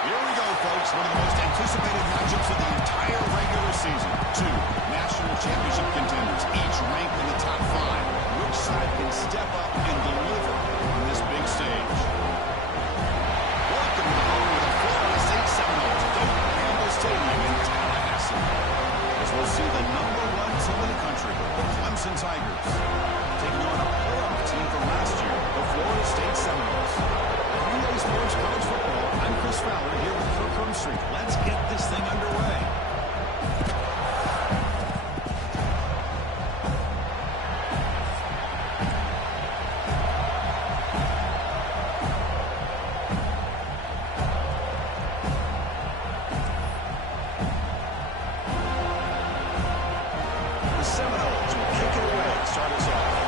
Here we go, folks. One of the most anticipated matchups of the entire regular season. Two national championship contenders, each ranked in the top 5. Which side can step up and deliver on this big stage? Welcome home to the Florida State Seminoles, Doak Campbell Stadium in Tallahassee. As we'll see the #1 team in the country, the Clemson Tigers, taking on a playoff team from last year, the Florida State Seminoles. Relay Sports College Football. I'm Chris Fowler here with Kirk Street. Let's get this thing underway. The Seminoles will kick it away to start us off.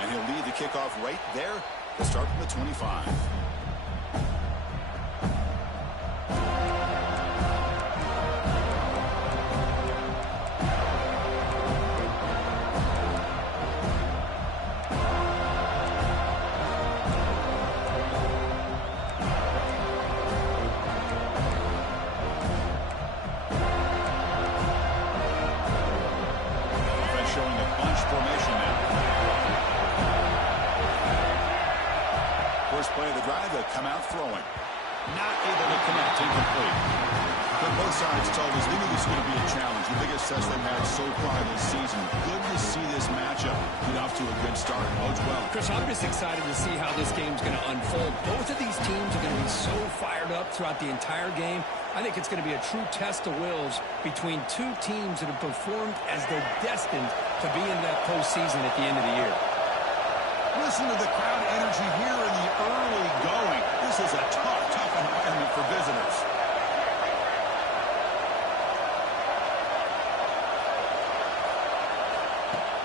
And he'll lead the kickoff right there to start from the 25. Offense showing a bunch formation now. First play of the drive, they'll come out throwing. Not able to connect, incomplete. But both sides told us they knew this was going to be a challenge. The biggest test they've had so far this season. Good to see this matchup get off to a good start. Bodes well. Chris, I'm just excited to see how this game's going to unfold. Both of these teams are going to be so fired up throughout the entire game. I think it's going to be a true test of wills between two teams that have performed as though destined to be in that postseason at the end of the year. Listen to the crowd energy here in the early going. This is a tough environment for visitors.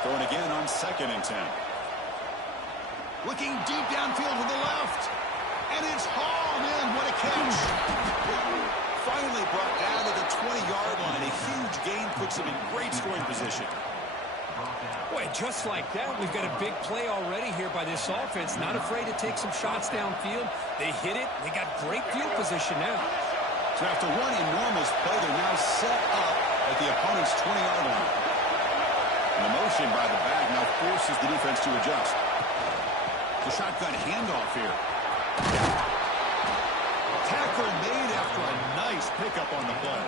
Throwing again on 2nd and 10. Looking deep downfield to the left. And it's hauled in. What a catch. Finally brought down to the 20-yard line. A huge gain puts him in great scoring position. Boy, just like that, we've got a big play already here by this offense. Not afraid to take some shots downfield. They hit it. They got great field position now. So after one enormous play, they're now set up at the opponent's 20-yard line. And the motion by the back now forces the defense to adjust. The shotgun handoff here. Tackle made after a nice pickup on the play.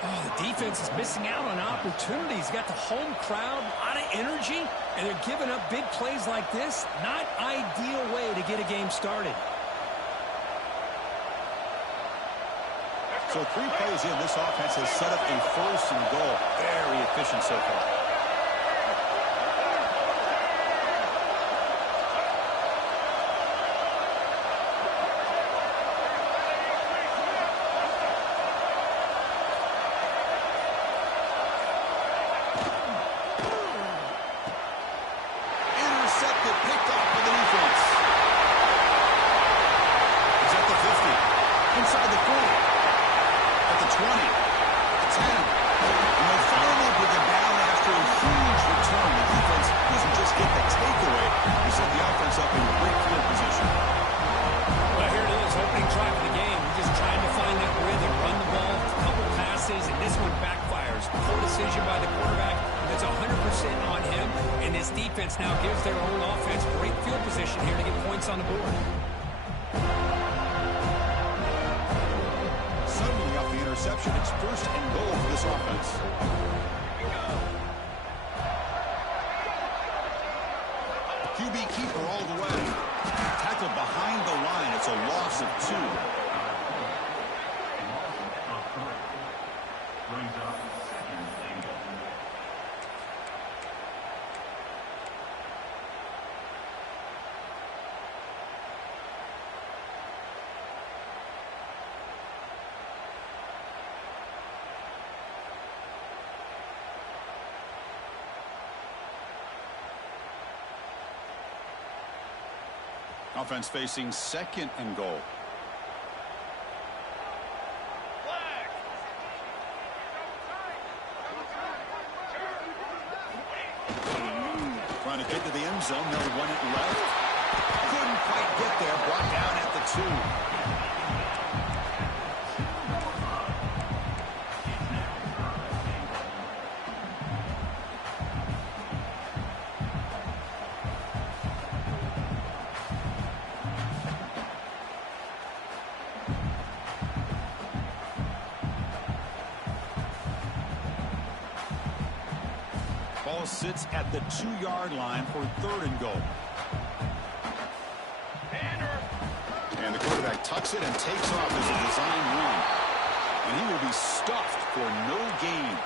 Oh, the defense is missing out on opportunities. Got the home crowd, a lot of energy, and they're giving up big plays like this. Not ideal way to get a game started. So 3 plays in, this offense has set up a 1st and goal. Very efficient so far. Intercepted, picked off for the defense. He's at the 50. Inside the 40. At the 20. 10. And they finally bring it down after a huge return. The defense doesn't just get the takeaway. They set the offense up in great field position. Well, here it is, opening drive of the game. We're just trying to find that rhythm, run the ball, a couple passes, and this one backfires. Poor decision by the quarterback. It's 100% on him, and this defense now gives their own offense great field position here to get points on the board. Suddenly off the interception, it's 1st and goal for this offense. QB keeper all the way. Tackled behind the line. It's a loss of 2. Offense facing 2nd and goal. Trying to get to the end zone. They'll run it left. Couldn't quite get there. Brought down at the 2. Ball sits at the 2-yard line for 3rd and goal. And the quarterback tucks it and takes off as a design run. And he will be stuffed for no gain.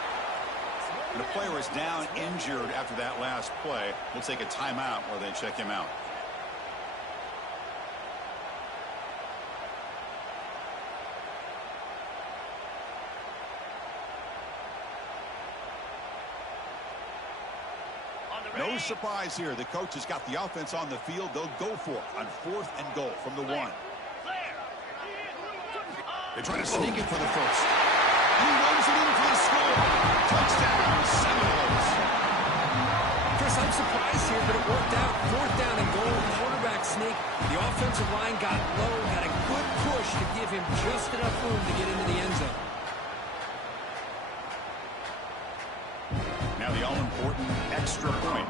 And the player is down injured after that last play. We'll take a timeout while they check him out. No surprise here. The coach has got the offense on the field. They'll go for it on 4th and goal from the 1. They try to sneak it for the first. He runs it in for the score. Touchdown, Seminoles. Chris, I'm surprised here, but it worked out. 4th down and goal. Quarterback sneak. The offensive line got low, got a good push to give him just enough room to get into the end zone. Now the all-important extra point.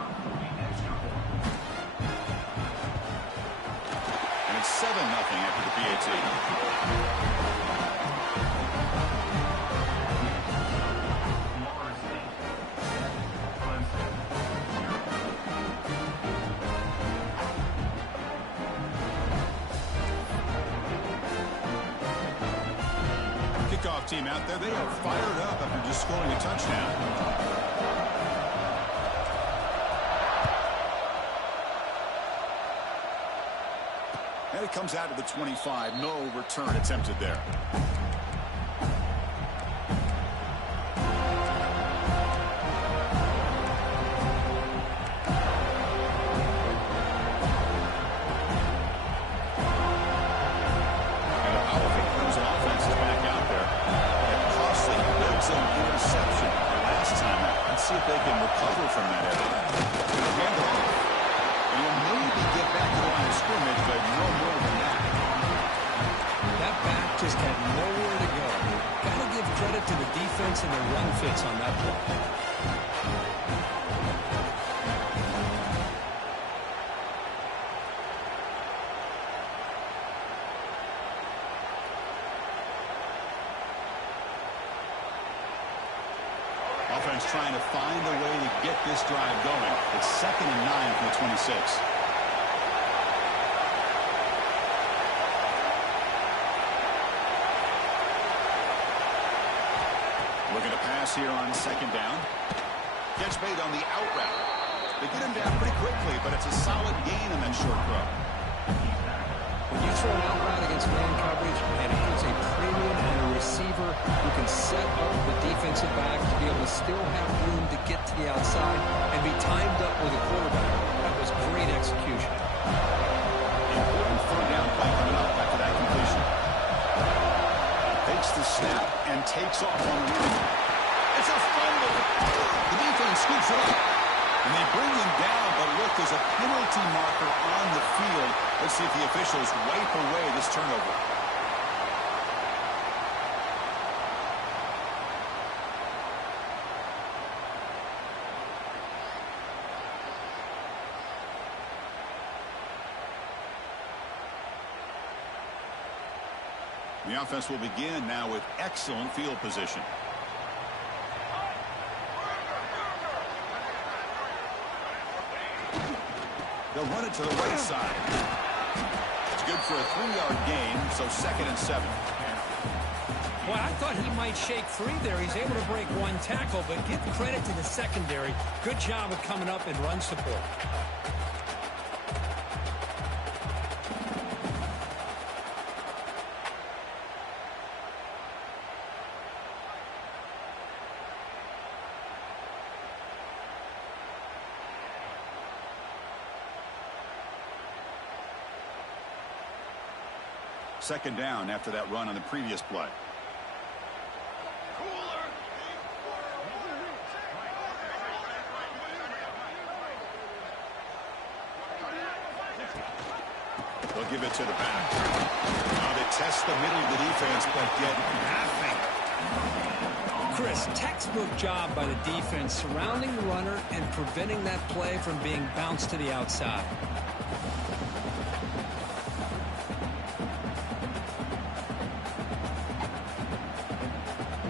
And it's 7-0 after the PAT. Kickoff team out there. They are fired up after just scoring a touchdown. And it comes out to the 25. No return attempted there. And a powerful Crimson offense is back out there. A costly red zone interception the last time out. Let's see if they can recover from that error. Hand it off. And he'll maybe get back to the line of scrimmage, but no more than that. That back just had nowhere to go. Got to give credit to the defense and the run fits on that play. Offense trying to find a way to get this drive going. It's 2nd and 9 from the 26. Looking to pass here on 2nd down. Catch made on the out route. They get him down pretty quickly, but it's a solid gain in that short throw. When you throw an out route against man coverage, and it puts a premium on a receiver who can set up the defensive back to be able to still have room to get to the outside and be timed up with a quarterback. That was great execution. Important 3rd down play coming up after that completion. Takes the snap and takes off on the run. It's a fumble. The defense scoops it up. And they bring him down, but look, there's a penalty marker on the field. Let's see if the officials wipe away this turnover. The offense will begin now with excellent field position. They'll run it to the right side. It's good for a 3-yard gain, so 2nd and 7. Well, I thought he might shake free there. He's able to break one tackle, but give credit to the secondary. Good job of coming up and run support. Second down after that run on the previous play. give it to the back. Now they test the middle of the defense, but get nothing. Chris, textbook job by the defense surrounding the runner and preventing that play from being bounced to the outside.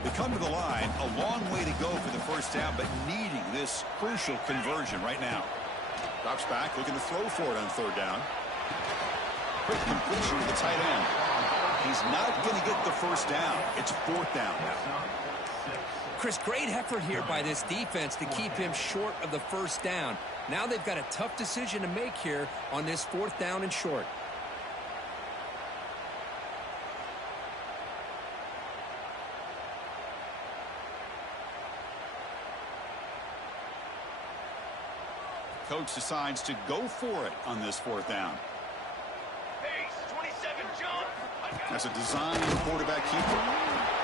They come to the line, a long way to go for the first down, but needing this crucial conversion right now. Drops back, looking to throw for it on third down. Quick completion to the tight end. He's not going to get the first down. It's fourth down. Chris, great effort here by this defense to keep him short of the first down. Now they've got a tough decision to make here on this fourth down and short. Coach decides to go for it on this fourth down. That's a design quarterback keeper.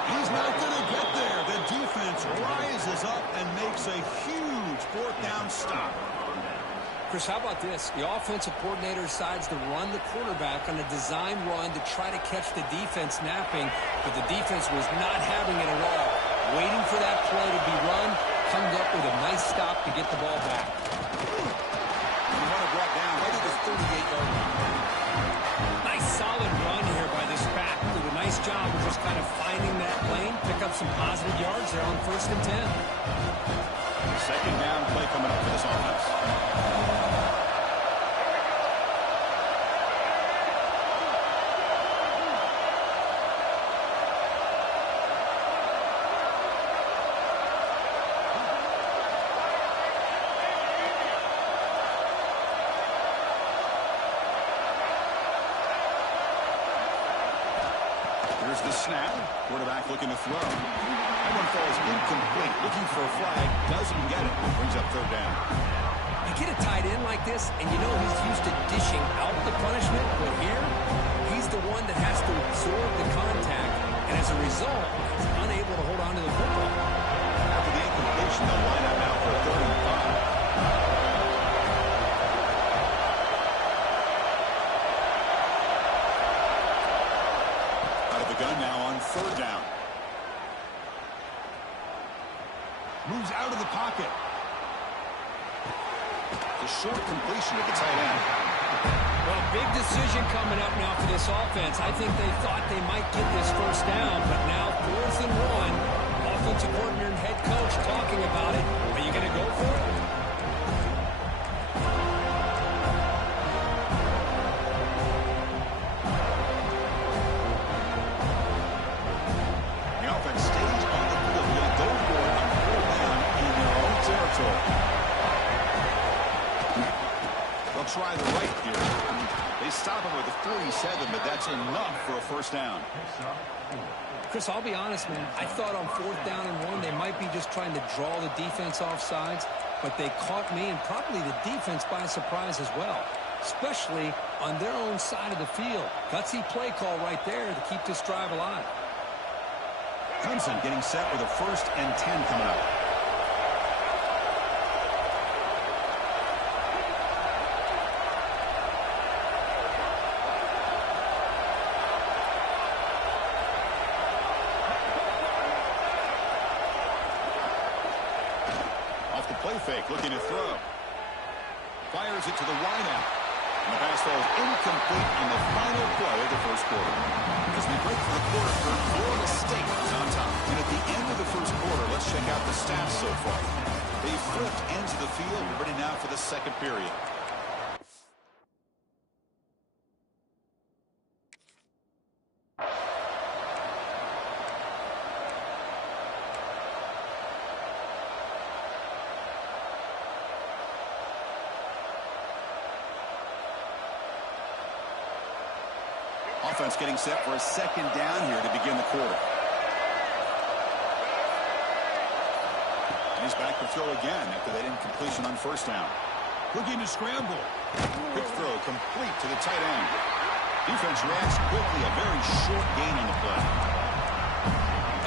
He's not going to get there. The defense rises up and makes a huge fourth down stop. Chris, how about this? The offensive coordinator decides to run the quarterback on a design run to try to catch the defense napping, but the defense was not having it at all. Waiting for that play to be run, comes up with a nice stop to get the ball back. And the runner brought down right at the 38-yard line. Nice solid run here by this back. Did a nice job of just kind of finding that lane, pick up some positive yards there on 1st and 10. Second down play coming up for this offense. Here's the snap. Quarterback looking to throw. That one falls incomplete. Looking for a flag. Doesn't get it. Brings up third down. You get a tight end like this, and you know he's used to dishing out the punishment, but here, he's the one that has to absorb the contact, and as a result, he's unable to hold on to the football. After the incompletion, they'll line up now for a 3rd and 5. Gun now on 3rd down. Moves out of the pocket. The short completion of the tight end. Well, big decision coming up now for this offense. I think they thought they might get this first down, but now 4th and 1. Offensive coordinator and head coach talking about it. Are you going to go for it? They'll try the right here. They stop him with a 47, but that's enough for a first down. Chris, I'll be honest, man. I thought on 4th down and 1, they might be just trying to draw the defense off sides, but they caught me and probably the defense by surprise as well, especially on their own side of the field. Gutsy play call right there to keep this drive alive. Clemson getting set with a 1st and 10 coming up. Fake, looking to throw. Fires it to the wideout. And the pass falls incomplete on the final play of the first quarter. As we break for the quarter, Florida State is on top. And at the end of the first quarter, let's check out the stats so far. They flipped ends of the field, ready now for the second period. Offense getting set for a second down here to begin the quarter. And he's back to throw again after that incompletion on 1st down. Looking to scramble. Quick throw complete to the tight end. Defense reacts quickly. A very short gain on the play.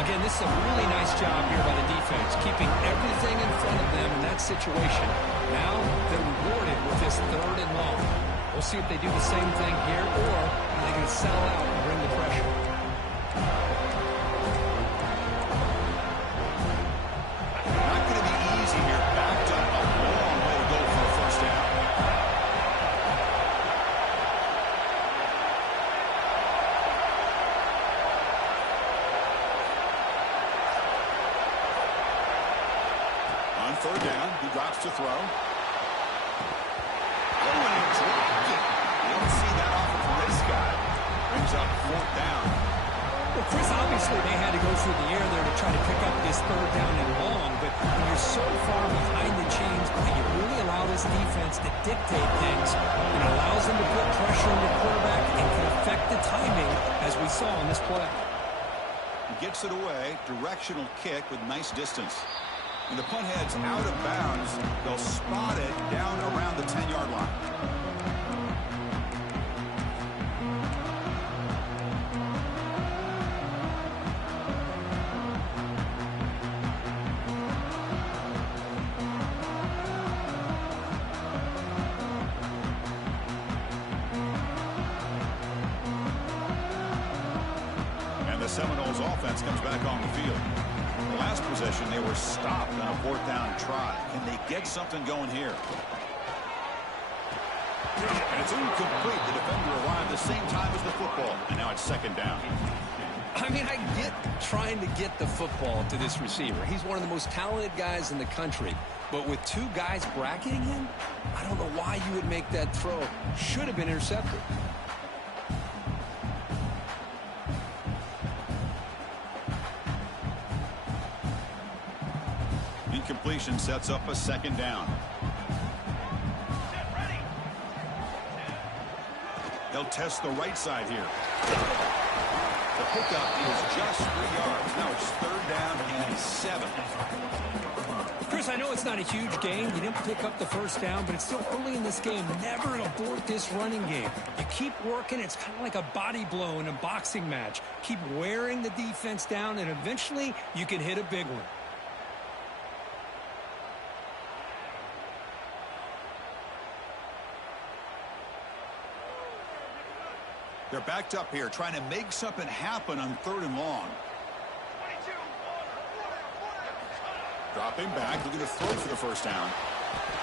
Again, this is a really nice job here by the defense, keeping everything in front of them in that situation. Now they're rewarded with this 3rd and long. We'll see if they do the same thing here, or are they going to settle out and bring the pressure? Not going to be easy here. Backed up a long way to go for a first down. On third down, he drops to throw. Oh, and he dropped it. You don't see that often from this guy. Brings up fourth down. Well, Chris, obviously they had to go through the air there to try to pick up this third down and long, but when you're so far behind the chains, you really allow this defense to dictate things. It allows them to put pressure on the quarterback and can affect the timing, as we saw on this play. He gets it away. Directional kick with nice distance. When the punt heads out of bounds, they'll spot it down around the 10-yard line. And the Seminoles offense comes back on the field. Last possession, they were stopped on a fourth down try. Can they get something going here? And it's incomplete. The defender arrived the same time as the football, and now it's second down. I mean, I get trying to get the football to this receiver. He's one of the most talented guys in the country. But with two guys bracketing him, I don't know why you would make that throw. Should have been intercepted. Incompletion sets up a second down. They'll test the right side here. The pickup is just 3 yards. Now it's third down and 7. Chris, I know it's not a huge gain. You didn't pick up the first down, but it's still early in this game. Never abort this running game. You keep working. It's kind of like a body blow in a boxing match. Keep wearing the defense down, and eventually you can hit a big one. They're backed up here, trying to make something happen on third and long. Dropping back, looking to throw for the first down.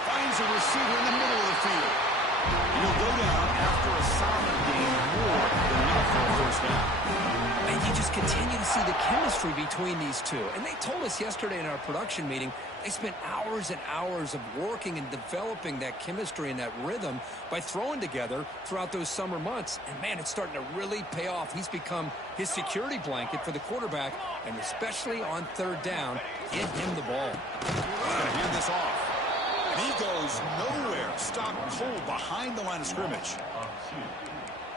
Finds a receiver in the middle of the field. And he'll go down after a solid gain, more than enough for a first down. And you just continue to see the chemistry between these two. And they told us yesterday in our production meeting, they spent hours and hours of working and developing that chemistry and that rhythm by throwing together throughout those summer months. And, man, it's starting to really pay off. He's become his security blanket for the quarterback, and especially on third down, get him the ball. He's going to hand this off. And he goes nowhere. Stopped cold behind the line of scrimmage.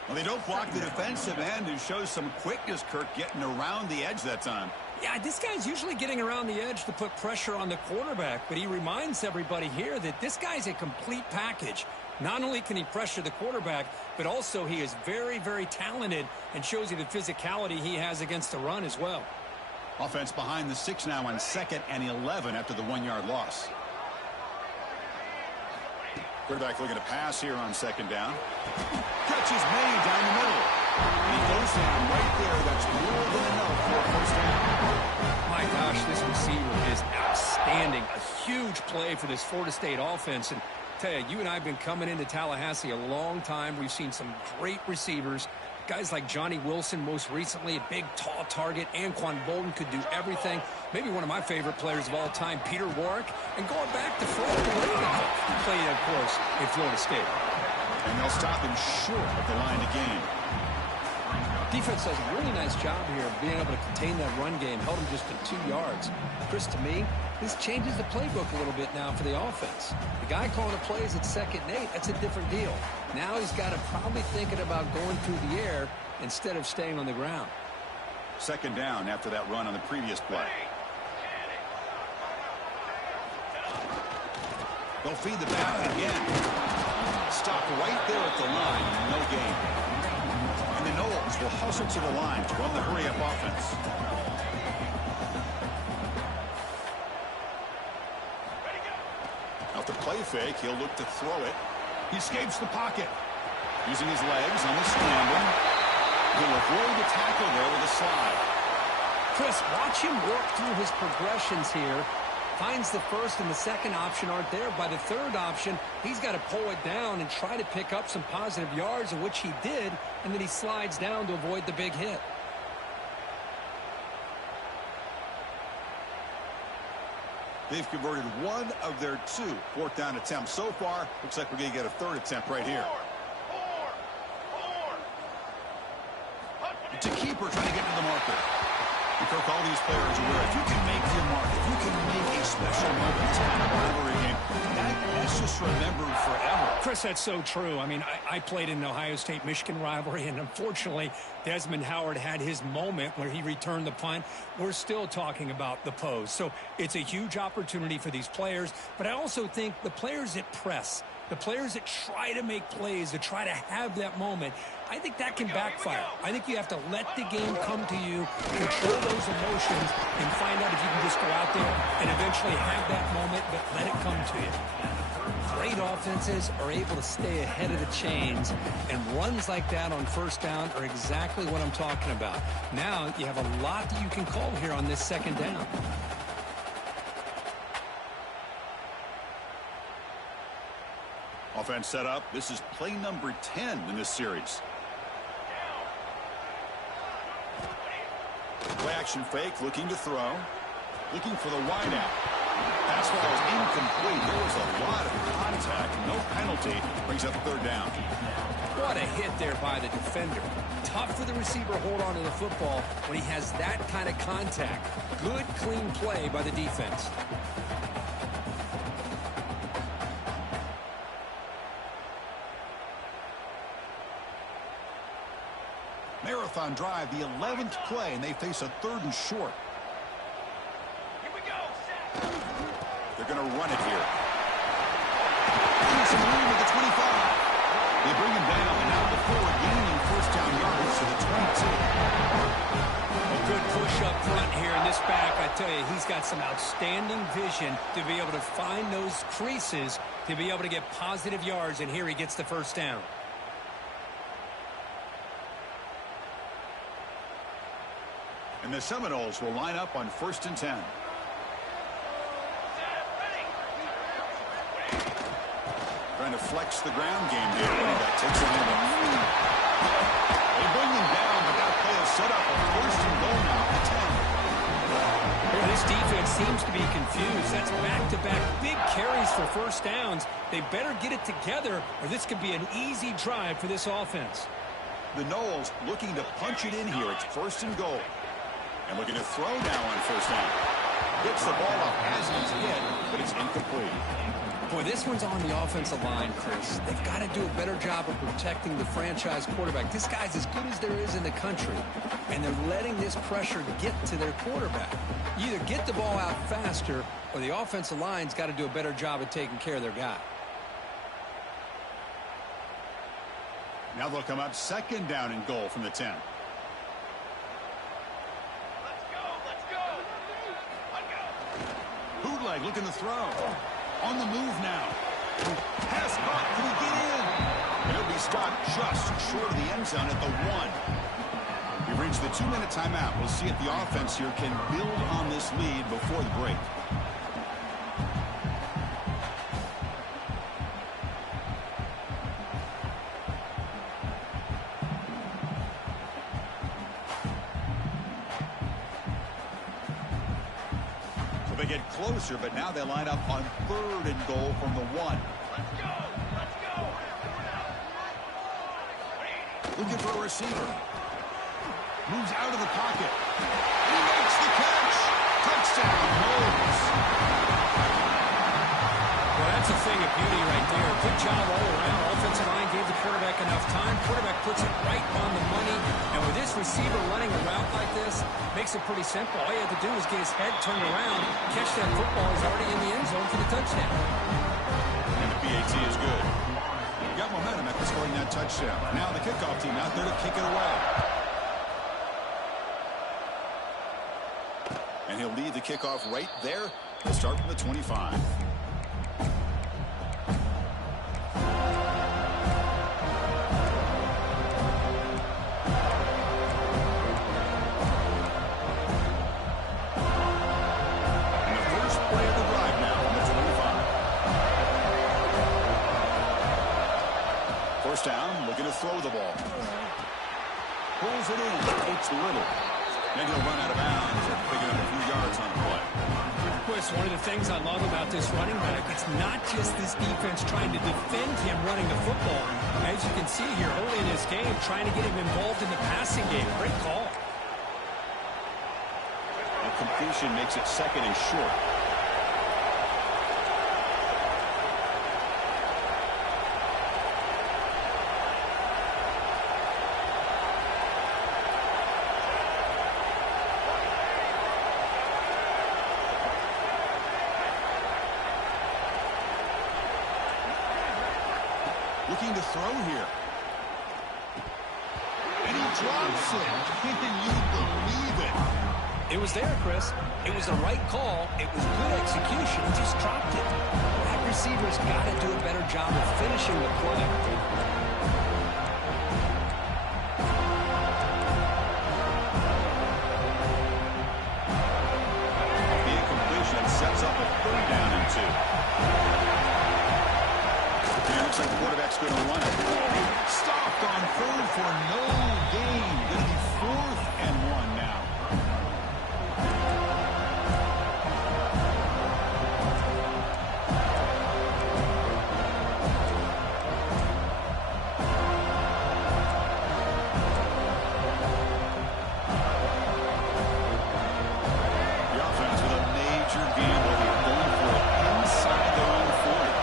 Well, they don't block the defensive end, who shows some quickness, Kirk, getting around the edge that time. Yeah, this guy's usually getting around the edge to put pressure on the quarterback, but he reminds everybody here that this guy's a complete package. Not only can he pressure the quarterback, but also he is very, very talented and shows you the physicality he has against the run as well. Offense behind the 6 now on 2nd and 11 after the 1-yard loss. Quarterback looking to pass here on second down. Catch is made down the middle. And he goes down right there. That's more than enough for a first down. My gosh, this receiver is outstanding. A huge play for this Florida State offense. And tell you, you and I have been coming into Tallahassee a long time. We've seen some great receivers. Guys like Johnny Wilson, most recently, a big, tall target. Anquan Bolden could do everything. Maybe one of my favorite players of all time, Peter Warrick. And going back to Florida, he played, of course, in Florida State. And they'll stop him short of the line to gain. Defense does a really nice job here of being able to contain that run game. Held him just to 2 yards. Chris, to me, this changes the playbook a little bit now for the offense. The guy calling the plays at 2nd and 8, that's a different deal. Now he's got to probably thinking about going through the air instead of staying on the ground. Second down after that run on the previous play. They'll feed the back again. Stop right there at the line. No gain. And the Noles will hustle to the line to run the hurry-up offense. Off the play fake, he'll look to throw it. He escapes the pocket. Using his legs on the scramble. He'll avoid the tackle there with a slide. Chris, watch him work through his progressions here. Finds the first and the second option aren't there. By the third option, he's got to pull it down and try to pick up some positive yards, which he did, and then he slides down to avoid the big hit. They've converted one of their 2 fourth down attempts so far. Looks like we're going to get a third attempt right here. It's a keeper trying to get to the marker. And Kirk, all these players are aware, if you can make your mark, if you can make a special moment in this kind of rivalry game, that's just remembered forever. Chris, that's so true. I mean, I played in the Ohio State-Michigan rivalry, and unfortunately, Desmond Howard had his moment where he returned the punt. We're still talking about the pose. So it's a huge opportunity for these players, but I also think the players that press, the players that try to make plays, that try to have that moment, I think that can backfire. I think you have to let the game come to you, control those emotions, and find out if you can just go out there and eventually have that moment, but let it come to you. Great offenses are able to stay ahead of the chains, and runs like that on first down are exactly what I'm talking about. Now you have a lot that you can call here on this second down. Offense set up. This is play number 10 in this series. Play action fake, looking to throw. Looking for the wideout. Pass ball is incomplete. There was a lot of contact. No penalty. Brings up third down. What a hit there by the defender. Tough for the receiver to hold on to the football when he has that kind of contact. Good, clean play by the defense. Marathon drive, the 11th play, and they face a 3rd and short. Here we go. They're going to run it here. Some room at the 25. They bring him down, and now the forward gaining first down yards to the 22. A good push up front here in this back. I tell you, he's got some outstanding vision to be able to find those creases, to be able to get positive yards, and here he gets the first down. And the Seminoles will line up on 1st and 10. Trying to flex the ground game here. That takes a handoff. They bring him down, but that play is set up. A 1st and goal now at 10. Well, this defense seems to be confused. That's back-to-back big carries for first downs. They better get it together, or this could be an easy drive for this offense. The Noles looking to punch it in here. It's 1st and goal. And looking to throw now on first down. Gets the ball up as he's hit, but it's incomplete. Boy, this one's on the offensive line, Chris. They've got to do a better job of protecting the franchise quarterback. This guy's as good as there is in the country, and they're letting this pressure get to their quarterback. You either get the ball out faster, or the offensive line's got to do a better job of taking care of their guy. Now they'll come up 2nd down and goal from the 10. Bootleg looking to throw. On the move now. Pass caught. Can he get in? And he'll be stopped just short of the end zone at the 1. We've reached the 2-minute timeout. We'll see if the offense here can build on this lead before the break. Get closer, but now they line up on 3rd and goal from the 1. Let's go. Let's go. Looking for a receiver. Moves out of the pocket. He makes the catch. Touchdown, Noles. Well, that's a thing of beauty right there. Good job all around. Offensive line gave the quarterback enough time. Quarterback puts it right on the money. And with this receiver running a route like this, makes it pretty simple. All you have to do is get his head turned around, catch that football. He's already in the end zone for the touchdown. And the PAT is good. Got momentum after scoring that touchdown. Now the kickoff team out there to kick it away. And he'll lead the kickoff right there. He'll start from the 25. First down, looking to throw the ball. Pulls it in. It's Little. And he'll run out of bounds and picking up a few yards on the play. Chris, one of the things I love about this running back, it's not just this defense trying to defend him running the football. As you can see here early in this game, trying to get him involved in the passing game. Great call. A completion makes it second and short. Looking to throw here. And he drops it. Can you believe it? It was there, Chris. It was the right call. It was good execution. He just dropped it. That receiver's got to do a better job of finishing the play. The incompletion sets up a third down and 2. Looks like the quarterback's going to run it. Stopped on third for no gain. Going to be 4th and 1 now. The offense with a major gamble here, going for it inside their own 40.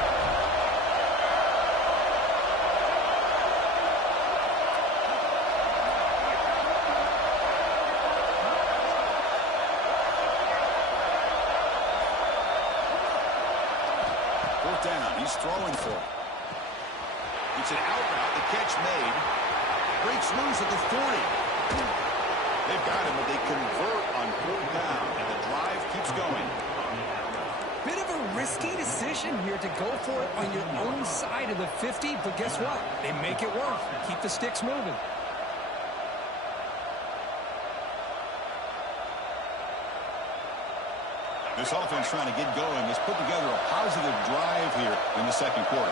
Down. He's throwing for it. It's an out route. The catch made. Breaks loose at the 40. They've got him, but they convert on 4th down, and the drive keeps going. Bit of a risky decision here to go for it on your own side of the 50, but guess what? They make it work. Keep the sticks moving. This offense trying to get going has put together a positive drive here in the second quarter.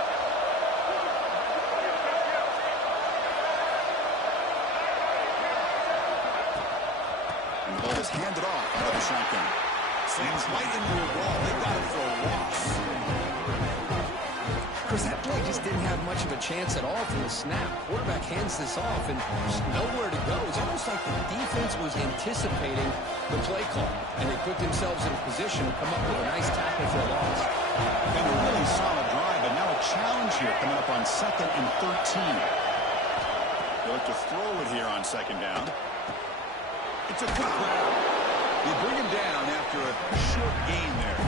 And the ball is handed off out of the shotgun. Slams right into a wall. They've got it for a loss. Chris, that play just didn't have much of a chance at all from the snap. Quarterback hands this off, and there's nowhere to go. It's almost like the defense was anticipating the play call, and they put themselves in a position to come up with a nice tackle for a loss. And a really solid drive, but now a challenge here coming up on 2nd and 13. They'll have to throw it here on 2nd down. It's a good grab. They bring him down after a short gain there.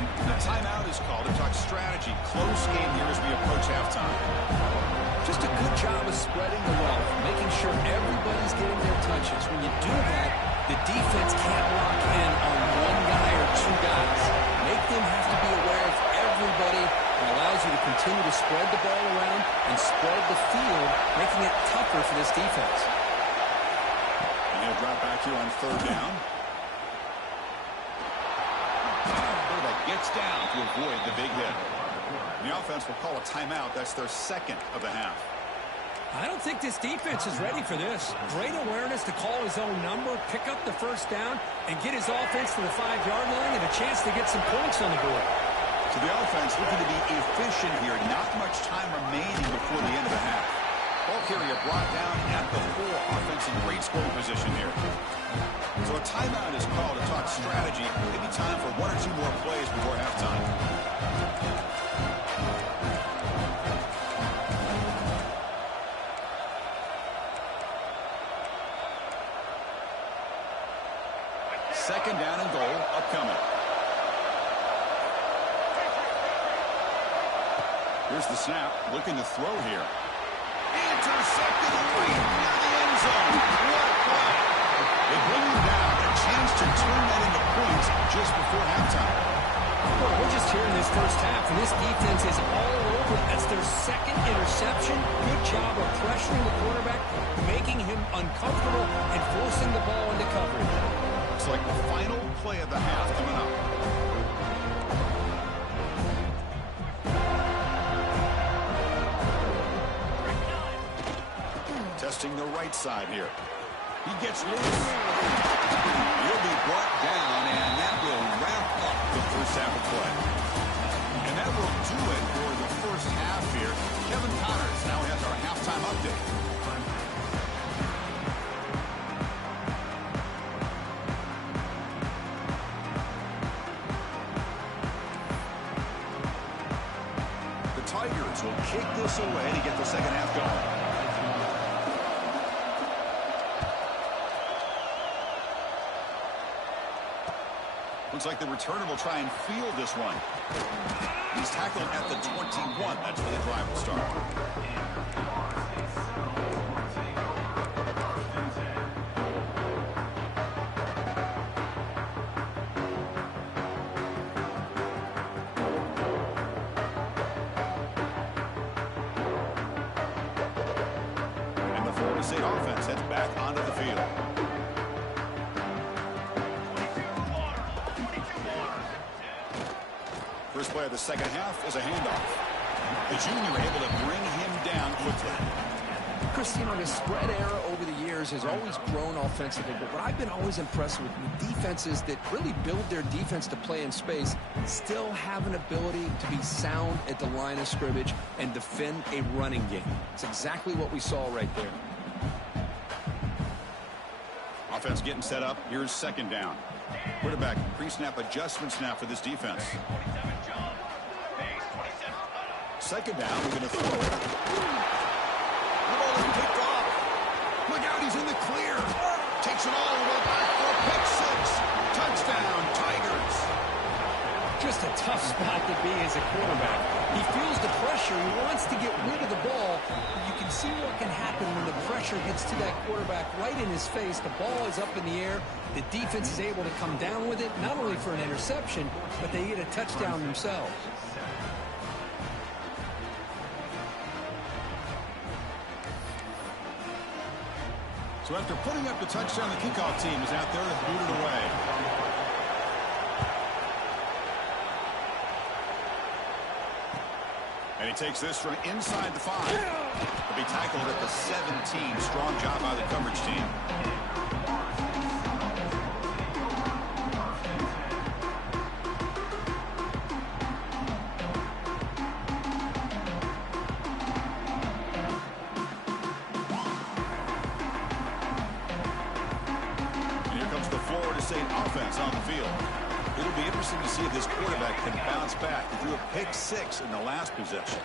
The timeout is called to talk strategy. Close game here as we approach halftime. Just a good job of spreading the wealth, making sure everybody's getting their touches. When you do that, the defense can't lock in on one guy or two guys. Make them have to be aware of everybody. It allows you to continue to spread the ball around and spread the field, making it tougher for this defense. And he'll drop back here on 3rd down. Gets down to avoid the big hit. The offense will call a timeout. That's their 2nd of the half. I don't think this defense is ready for this. Great awareness to call his own number, pick up the first down, and get his offense to the 5-yard line and a chance to get some points on the board. So the offense looking to be efficient here. Not much time remaining before the end of the half. Ball carrier brought down at the 4. Offense in great scoring position here. So a timeout is called to talk strategy. Maybe time for 1 or 2 more plays before halftime. Second down and goal upcoming. Here's the snap. Looking to throw here. Intercepted right near the end zone. What a play. They bring him down. A chance to turn that into points just before halftime. Well, we're just here in this first half, and this defense is all over. That's their 2nd interception. Good job of pressuring the quarterback, making him uncomfortable, and forcing the ball into coverage. It's like the final play of the half coming up. adjusting the right side here. He gets loose. He'll be brought down, and that will wrap up the first half of play. And that will do it for the first half here. Kevin Connors now has our halftime update. The Tigers will kick this away to get the second half going. Looks like the returner will try and field this one. He's tackled at the 21. That's where the drive will start. And the Florida State offense heads back onto the field. First play of the second half is a handoff. The junior able to bring him down quickly. Chris, you know, the spread era over the years has always grown offensively, but what I've been always impressed with defenses that really build their defense to play in space still have an ability to be sound at the line of scrimmage and defend a running game. It's exactly what we saw right there. Offense getting set up. Here's second down. Quarterback pre-snap adjustment snap for this defense. Second down, we're going to throw it. The ball is picked off. Look out, he's in the clear. Takes it all the way back for a pick six. Touchdown, Tigers. Just a tough spot to be as a quarterback. He feels the pressure. He wants to get rid of the ball. You can see what can happen when the pressure gets to that quarterback right in his face. The ball is up in the air. The defense is able to come down with it, not only for an interception, but they get a touchdown themselves. So after putting up the touchdown, the kickoff team is out there to boot it away. And he takes this from inside the 5. He'll be tackled at the 17. Strong job by the coverage team. And here comes the Florida State offense on the field. It'll be interesting to see if this quarterback can bounce back. He threw a pick six in the last possession.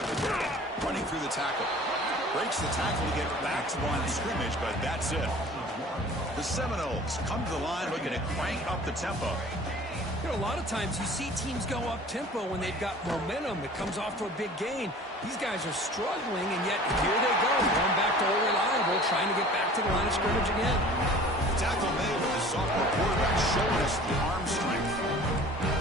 Running through the tackle. Breaks the tackle to get back to the line of scrimmage, but that's it. The Seminoles come to the line looking to crank up the tempo. You know, a lot of times you see teams go up-tempo when they've got momentum that comes off to a big gain. These guys are struggling, and yet here they go, going back to old reliable, trying to get back to the line of scrimmage again. The tackle made with the sophomore quarterback showing us the arm strength.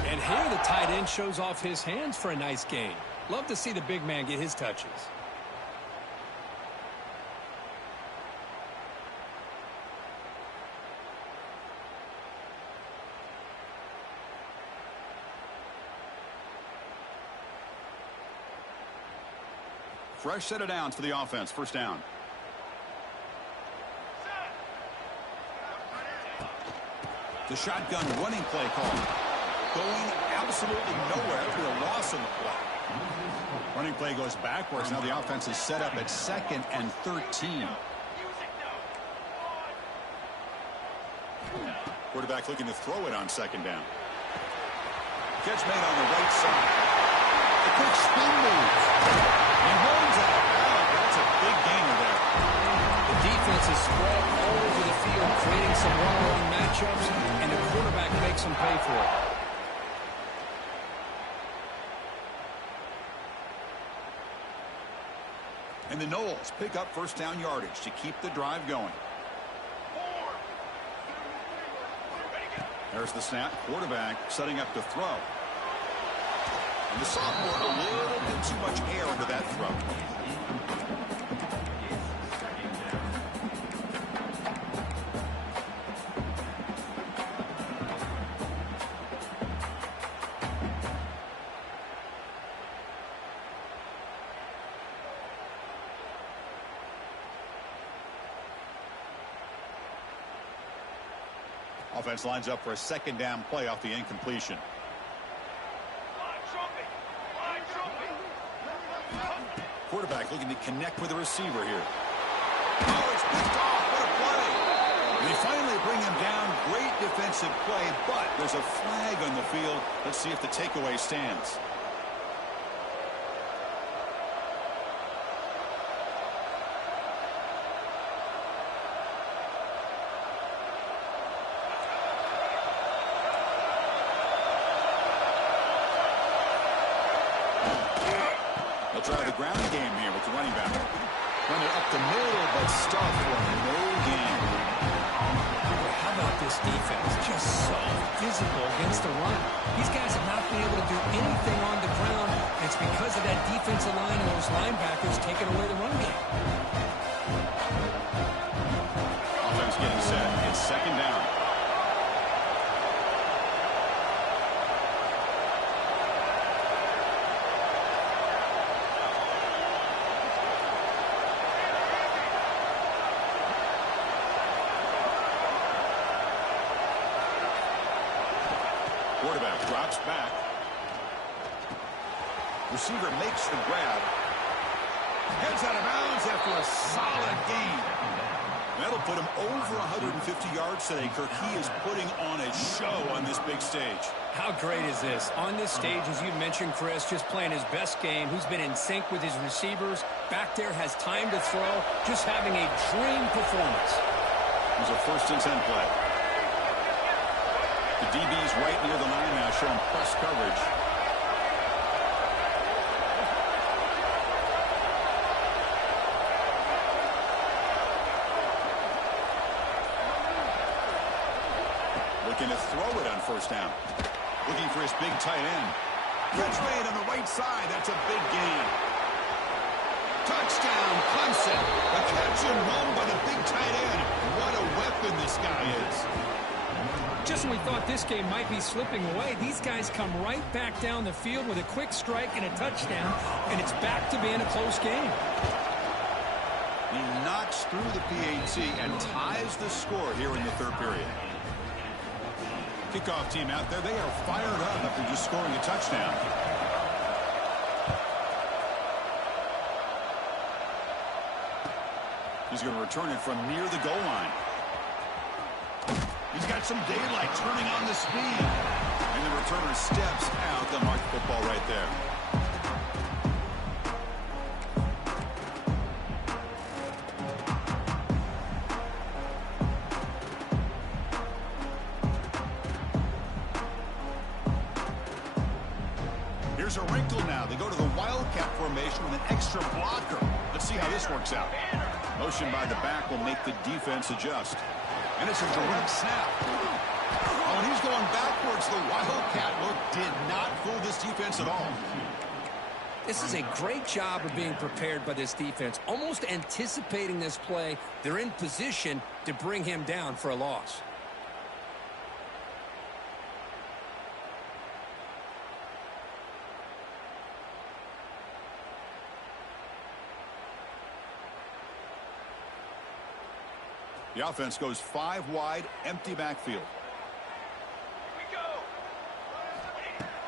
And here the tight end shows off his hands for a nice gain. Love to see the big man get his touches. Fresh set of downs for the offense. First down. The shotgun running play call. Going absolutely nowhere for a loss on the play. Running play goes backwards. Now the offense is set up at 2nd and 13. Quarterback looking to throw it on second down. Catch made on the right side. A quick spin move. He holds it. That's a big gainer there. The defense is spread all over the field, creating some one-on-one matchups, and the quarterback makes them pay for it. And the Noles pick up first down yardage to keep the drive going. There's the snap. Quarterback setting up to throw. And the sophomore, a little bit too much air into that throw. Offense lines up for a second down play off the incompletion. Quarterback looking to connect with the receiver here. Oh, it's picked off. What a play. They finally bring him down. Great defensive play, but there's a flag on the field. Let's see if the takeaway stands. Try the ground game here with the running back. Run it up the middle, but stuff for no gain. How about this defense? Just so physical against the run. These guys have not been able to do anything on the ground. And it's because of that defensive line and those linebackers taking away the run game. Offense getting set. It's second down. Quarterback drops back. Receiver makes the grab. Heads out of bounds after a solid gain. That'll put him over 150 yards today, Kirk. He is putting on a show on this big stage. How great is this? On this stage, as you mentioned, Chris, just playing his best game. He's been in sync with his receivers. Back there, has time to throw. Just having a dream performance. It was a 1st and 10 play. The DB's right near the line now, showing press coverage. Looking to throw it on 1st down. Looking for his big tight end. Catch made on the right side. That's a big gain. Touchdown, Clemson. A catch and run by the big tight end. What a weapon this guy is. Just when we thought this game might be slipping away, these guys come right back down the field with a quick strike and a touchdown, and it's back to being a close game. He knocks through the PAT and ties the score here in the 3rd period. Kickoff team out there, they are fired up after just scoring a touchdown. He's going to return it from near the goal line. He's got some daylight, turning on the speed. And the returner steps out. They'll mark the football right there. Here's a wrinkle now. They go to the wildcat formation with an extra blocker. Let's see how this works out. Motion by the back will make the defense adjust. And it's a direct snap. Oh, and he's going backwards. The wildcat look did not fool this defense at all. This is a great job of being prepared by this defense. Almost anticipating this play, they're in position to bring him down for a loss. The offense goes 5 wide, empty backfield.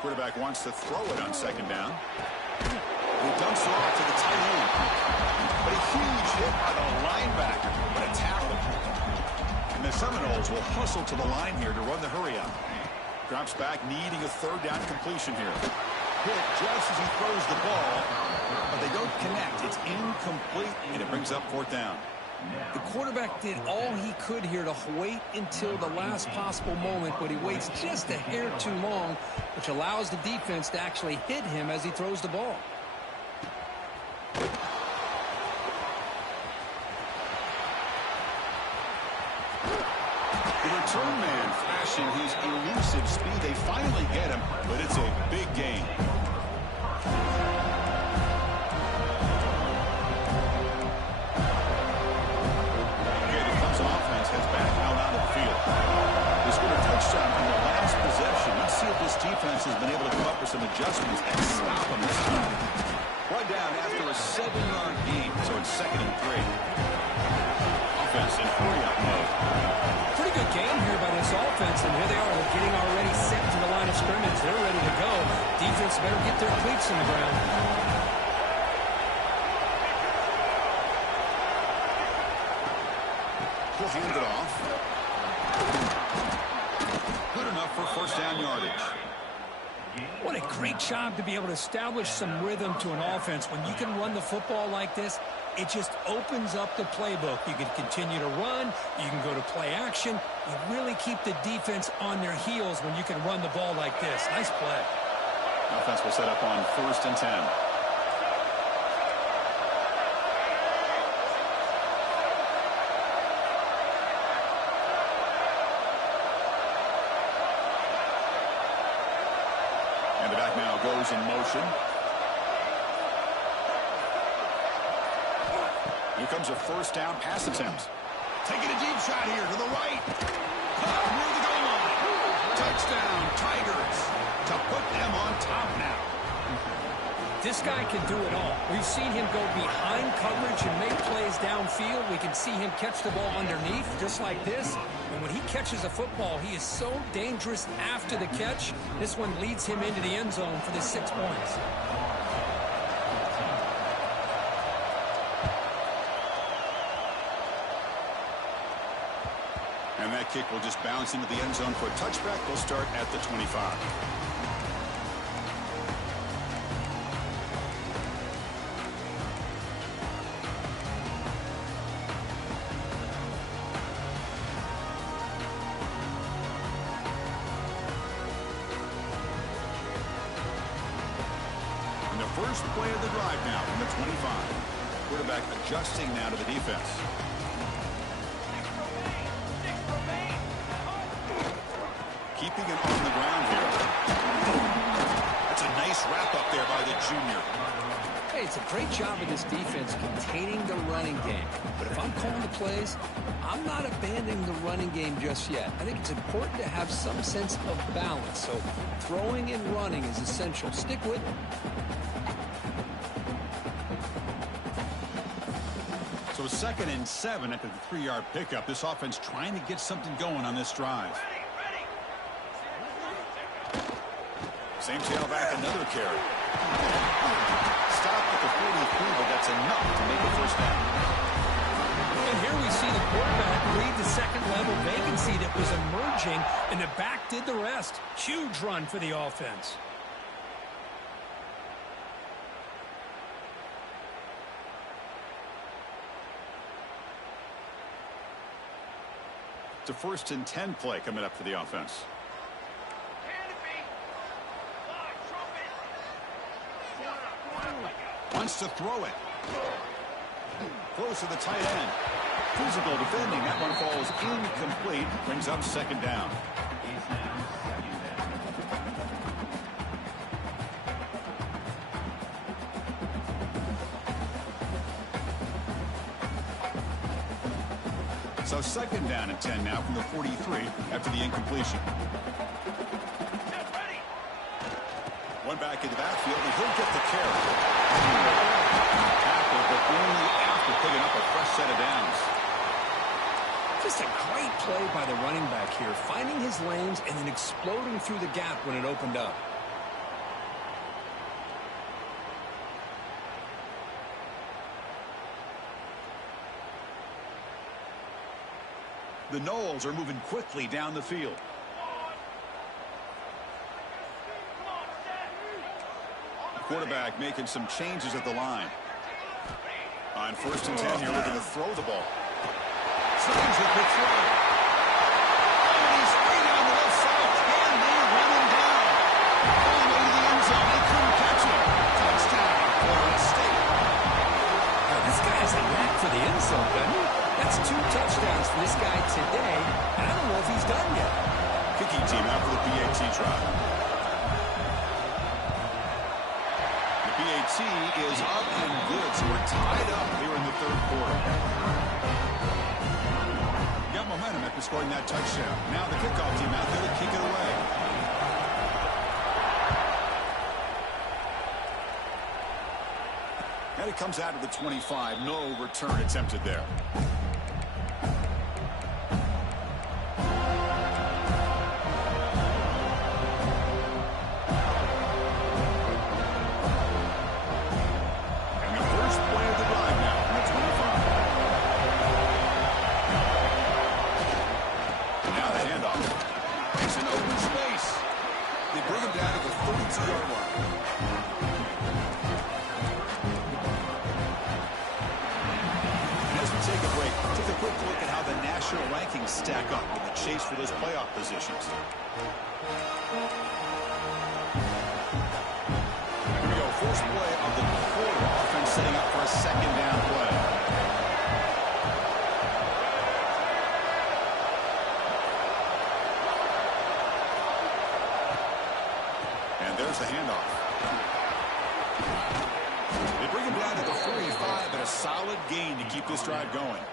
Quarterback wants to throw it on 2nd down. He dumps it off to the tight end. But a huge hit by the linebacker. What a tackle. And the Seminoles will hustle to the line here to run the hurry up. Drops back, needing a 3rd down completion here. Hit just as he throws the ball, but they don't connect. It's incomplete, and it brings up 4th down. The quarterback did all he could here to wait until the last possible moment, but he waits just a hair too long, which allows the defense to actually hit him as he throws the ball. The return man flashing his elusive speed. They finally get him, but it's a big gain. Heads back out onto the field. They scored a touchdown on the last possession. Let's see if this defense has been able to come up with some adjustments and stop them this time. One down after a 7-yard gain, so it's 2nd and 3. defense in hurry-up mode. Pretty good game here by this offense, and here they are. They're getting already set to the line of scrimmage. They're ready to go. Defense better get their cleats in the ground. He'll hand it off. Good enough for first down yardage. What a great job to be able to establish some rhythm to an offense. When you can run the football like this, it just opens up the playbook. You can continue to run. You can go to play action. You really keep the defense on their heels when you can run the ball like this. Nice play. Offense will set up on 1st and 10. And the back now goes in motion. Here comes a first down pass attempt. Taking a deep shot here to the right. Caught near the goal line. Touchdown, Tigers. To put them on top now. This guy can do it all. We've seen him go behind coverage and make plays downfield. We can see him catch the ball underneath just like this. And when he catches a football, he is so dangerous after the catch. This one leads him into the end zone for the 6 points. And that kick will just bounce into the end zone for a touchback. They'll start at the 25. And the first play of the drive now from the 25. Quarterback adjusting now to the defense. Keeping it on the ground here. That's a nice wrap up there by the junior. Hey, it's a great job of this defense containing the running game. But if I'm calling the plays, I'm not abandoning the running game just yet. I think it's important to have some sense of balance. So throwing and running is essential. Stick with it. So 2nd and 7 after the 3-yard pickup. This offense trying to get something going on this drive. Same tailback, another carry. Stop at the 43, but that's enough to make a first down. And here we see the quarterback read the second-level vacancy that was emerging, and the back did the rest. Huge run for the offense. It's a 1st and 10 play coming up for the offense. Wants to throw it. Close to the tight end. Physical defending. That one falls incomplete. Brings up 2nd down. So 2nd down and 10 now from the 43 after the incompletion. One back in the backfield, and he'll get the carry. Tackle, but only after picking up a fresh set of downs. Just a great play by the running back here, finding his lanes and then exploding through the gap when it opened up. The Noles are moving quickly down the field. Quarterback making some changes at the line. On 1st and 10, you're looking to throw the ball. Strange with the throw. And he's way down the left side. Can they run him down? All the way to the end zone. They couldn't catch him. Touchdown, Florida State. Now, this guy has a knack for the end zone, doesn't he? That's 2 touchdowns for this guy today, and I don't know if he's done yet. Kicking team out for the PAT trial. PAT is up and good, so we're tied up here in the 3rd quarter. Got momentum after scoring that touchdown. Now the kickoff team out there to kick it away. And it comes out of the 25. No return attempted there. quick look at how the national rankings stack up in the chase for those playoff positions. Here we go. First play of the quarter. Offense setting up for a second down play. And there's the handoff. They bring him down to the 45, but a solid gain to keep this drive going.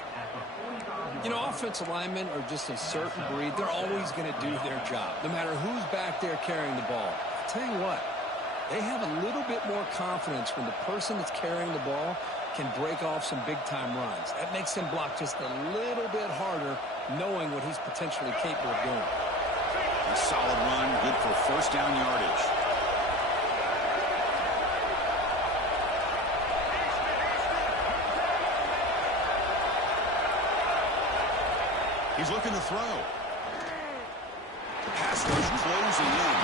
You know, offensive linemen are just a certain breed. They're always going to do their job, no matter who's back there carrying the ball. I'll tell you what, they have a little bit more confidence when the person that's carrying the ball can break off some big-time runs. That makes him block just a little bit harder, knowing what he's potentially capable of doing. A solid run, good for first down yardage. He's looking to throw. The pass rush closing in.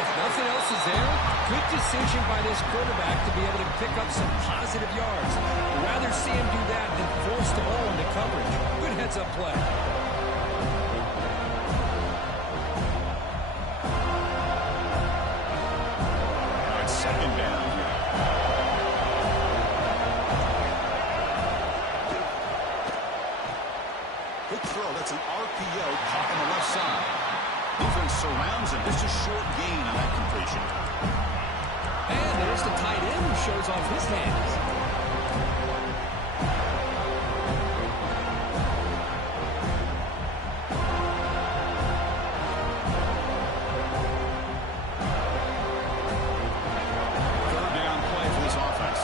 If nothing else is there, good decision by this quarterback to be able to pick up some positive yards. I'd rather see him do that than force the ball into coverage. Good heads-up play. Now it's second down here. Quick throw. That's an RPO caught on the left side. Defense surrounds him. Just a short gain on that completion. And there's the tight end who shows off his hands. Third down play for this offense.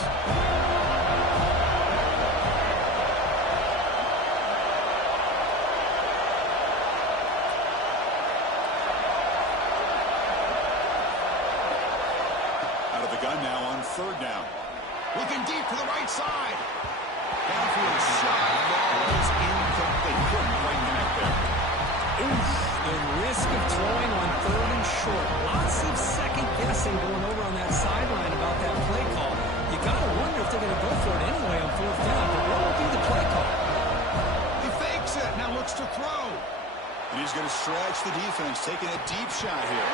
Out of the gun now on third down. Looking deep to the right side. Downfield shot. Ball is incomplete. Couldn't quite connect there. Oof, the risk of throwing on third and short. Lots of second guessing going over on that sideline about that play call. You got to wonder if they're going to go for it anyway on fourth down, but what will be the play call? He fakes it. Now looks to throw. And he's going to stretch the defense, taking a deep shot here.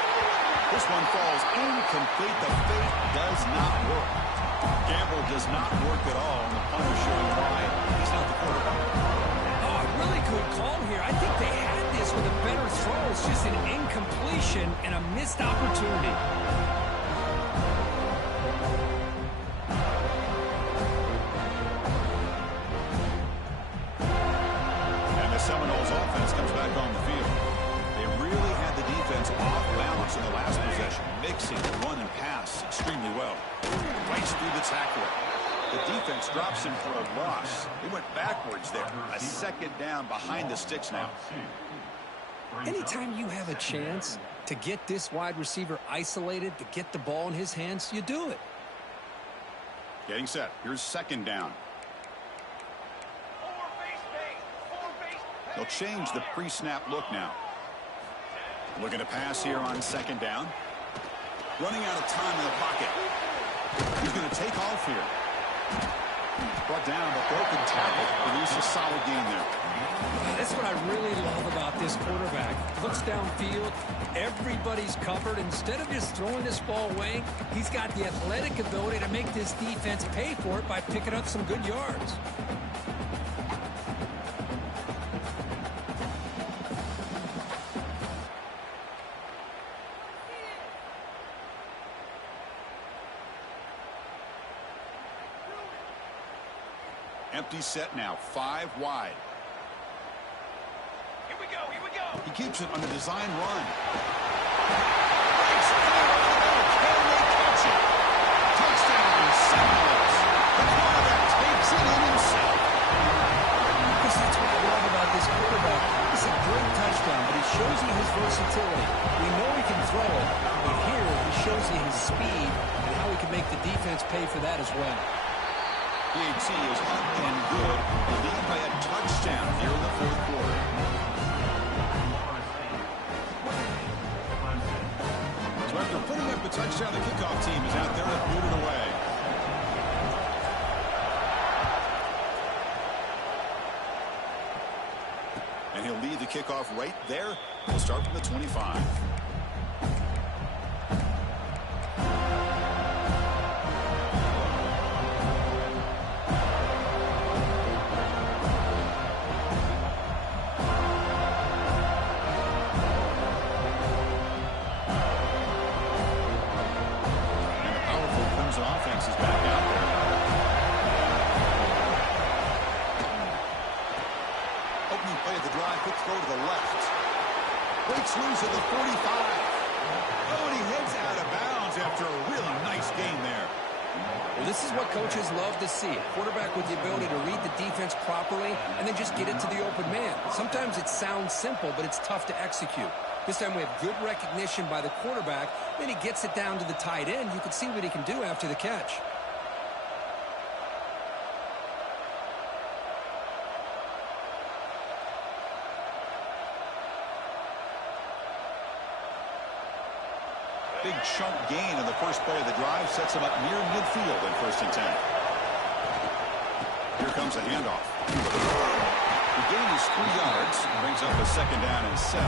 This one falls incomplete. The fake does not work. Gamble does not work at all, and the punter showing why he's not the quarterback. Oh, a really good call here. I think they had this with a better throw. It's just an incompletion and a missed opportunity. And the Seminoles offense comes back on the field. They really had the defense off balance in the last possession, mixing the run and pass extremely well. Right through the tackler. The defense drops him for a loss. He went backwards there. A second down behind the sticks now. Anytime you have a chance to get this wide receiver isolated, to get the ball in his hands, you do it. Getting set. Here's second down. They'll change the pre-snap look now. Looking to pass here on second down. Running out of time in the pocket. He's going to take off here. Brought down, but broken tackle. Produce a solid gain there. That's what I really love about this quarterback. Looks downfield, everybody's covered. Instead of just throwing this ball away, he's got the athletic ability to make this defense pay for it by picking up some good yards. Empty set now, 5 wide. Here we go, here we go. He keeps it on a design run. Touchdown, Seminoles. The quarterback takes it in himself. Because that's what I love about this quarterback. It's a great touchdown, but he shows you his versatility. We know he can throw it, but here he shows you his speed and how he can make the defense pay for that as well. PAT is up and good. The lead by a touchdown here in the fourth quarter. So after putting up the touchdown, the kickoff team is out there to boot it away. And he'll lead the kickoff right there. He'll start from the 25. Offense is back out there. Opening play of the drive, quick throw to the left. Breaks loose at the 45. Oh, and he heads out of bounds after a really nice game there. Well, this is what coaches love to see. A quarterback with the ability to read the defense properly and then just get it to the open man. Sometimes it sounds simple, but it's tough to execute. This time we have good recognition by the quarterback. Then he gets it down to the tight end. You can see what he can do after the catch. Big chunk gain on the first play of the drive sets him up near midfield in 1st and 10. Here comes a handoff. The gain is 3 yards. Brings up a 2nd down and 7.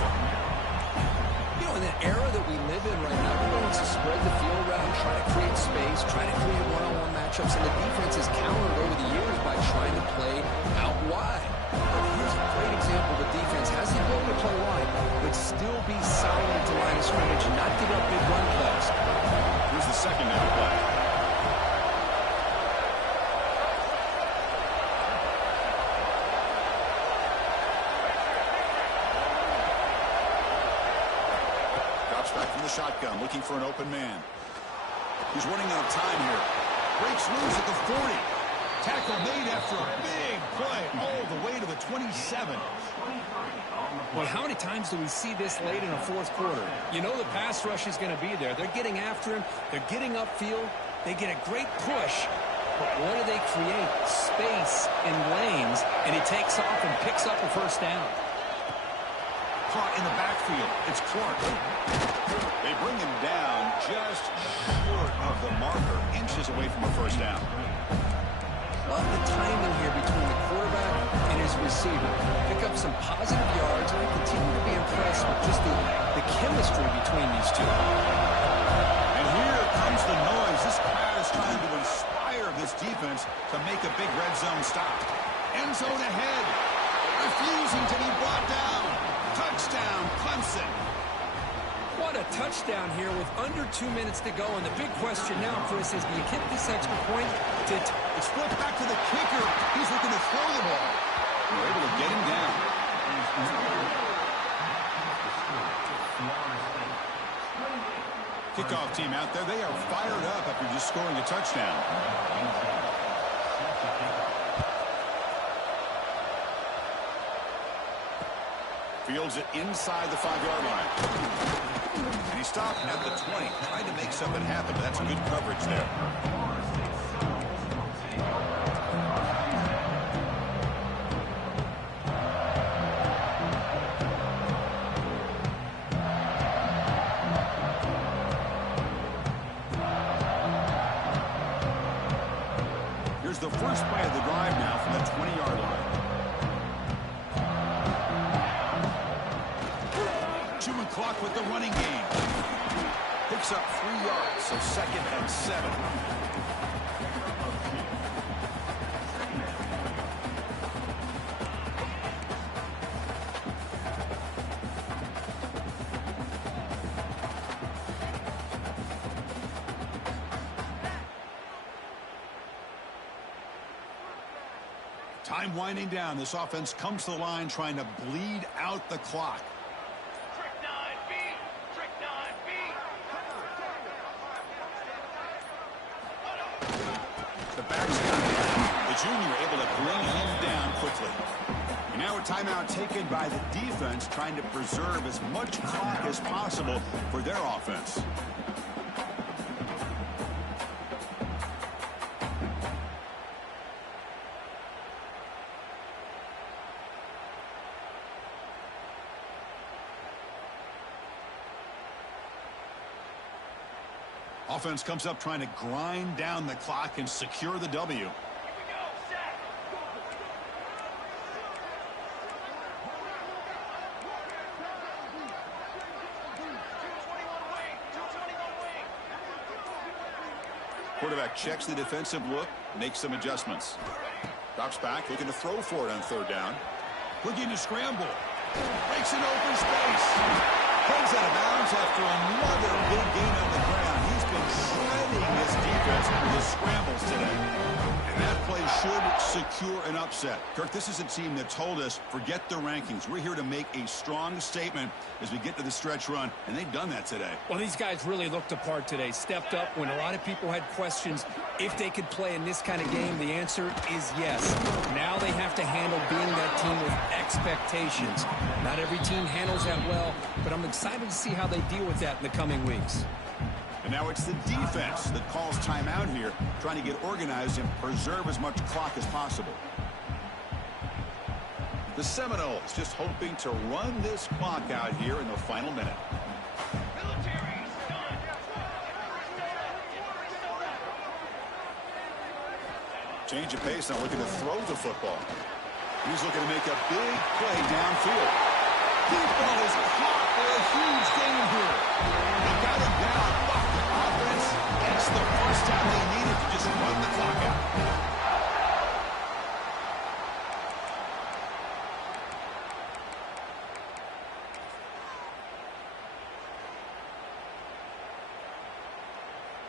You know, in the era that we live in right now, everyone wants to spread the field around, try to create space, try to create one-on-one matchups, and the defense has countered over the years by trying to play out wide. But here's a great example of a defense has the ability to play wide, but still be solid at the line of scrimmage and not give up big run plays. Here's the 2nd down play. Back from the shotgun, looking for an open man. He's running out of time here. Breaks loose at the 40. Tackle made after a big play all the way to the 27. Well, how many times do we see this late in a 4th quarter? You know the pass rush is going to be there. They're getting after him. They're getting upfield. They get a great push. But what do they create? Space in lanes, and he takes off and picks up a 1st down. Caught in the backfield. It's Clark. They bring him down just short of the marker, inches away from a 1st down. Love the timing here between the quarterback and his receiver. Pick up some positive yards, and I continue to be impressed with just the chemistry between these two. And here comes the noise. This crowd is trying to inspire this defense to make a big red zone stop. End zone ahead. Refusing to be brought down. Touchdown, Clemson. What a touchdown here with under 2 minutes to go. And the big question now, Chris, is do you kick this extra point? It's flipped back to the kicker. He's looking to throw the ball. They're able to get him down. Kickoff team out there. They are fired up after just scoring a touchdown. Fields it inside the 5-yard line. And he stopped at the 20, trying to make something happen, but that's good coverage there. Here's the first play of the drive now from the 20-yard line. Chewing clock with the running game. Picks up 3 yards, so 2nd and 7. Time winding down. This offense comes to the line trying to bleed out the clock. The back's got it. The junior able to bring him down quickly. And now a timeout taken by the defense, trying to preserve as much clock as possible for their offense. Offense comes up trying to grind down the clock and secure the W. Quarterback checks the defensive look, makes some adjustments. Drops back, looking to throw for it on third down. Looking to scramble. Breaks an open space. Comes out of bounds after another big gain on the ground. He's been shredding this defense with his scrambles today. And that play should secure an upset. Kirk, this is a team that told us, forget the rankings. We're here to make a strong statement as we get to the stretch run, and they've done that today. Well, these guys really looked apart today, stepped up when a lot of people had questions if they could play in this kind of game. The answer is yes. Now they have to handle being that team with expectations. Not every team handles that well, but I'm excited to see how they deal with that in the coming weeks. And now it's the defense that calls timeout here, trying to get organized and preserve as much clock as possible. The Seminoles just hoping to run this clock out here in the final minute. Change of pace, now looking to throw the football. He's looking to make a big play downfield. Deep ball is caught for a huge gain here. They got him down. Offense gets the first down they needed to just run the clock out.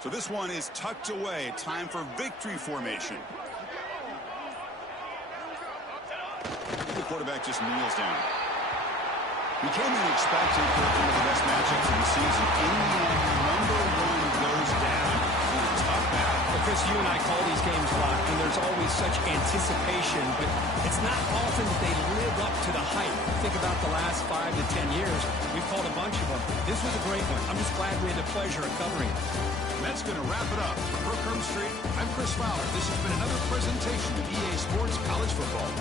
So this one is tucked away. Time for victory formation. The quarterback just kneels down. We came in expecting for one of the best matchups of the season. Indiana, number one, goes down in a tough battle. Well, Chris, you and I call these games a lot, and there's always such anticipation, but it's not often that they live up to the hype. Think about the last 5 to 10 years. We've called a bunch of them. This was a great one. I'm just glad we had the pleasure of covering it. And that's going to wrap it up. For Kirk Street, I'm Chris Fowler. This has been another presentation of EA Sports College Football.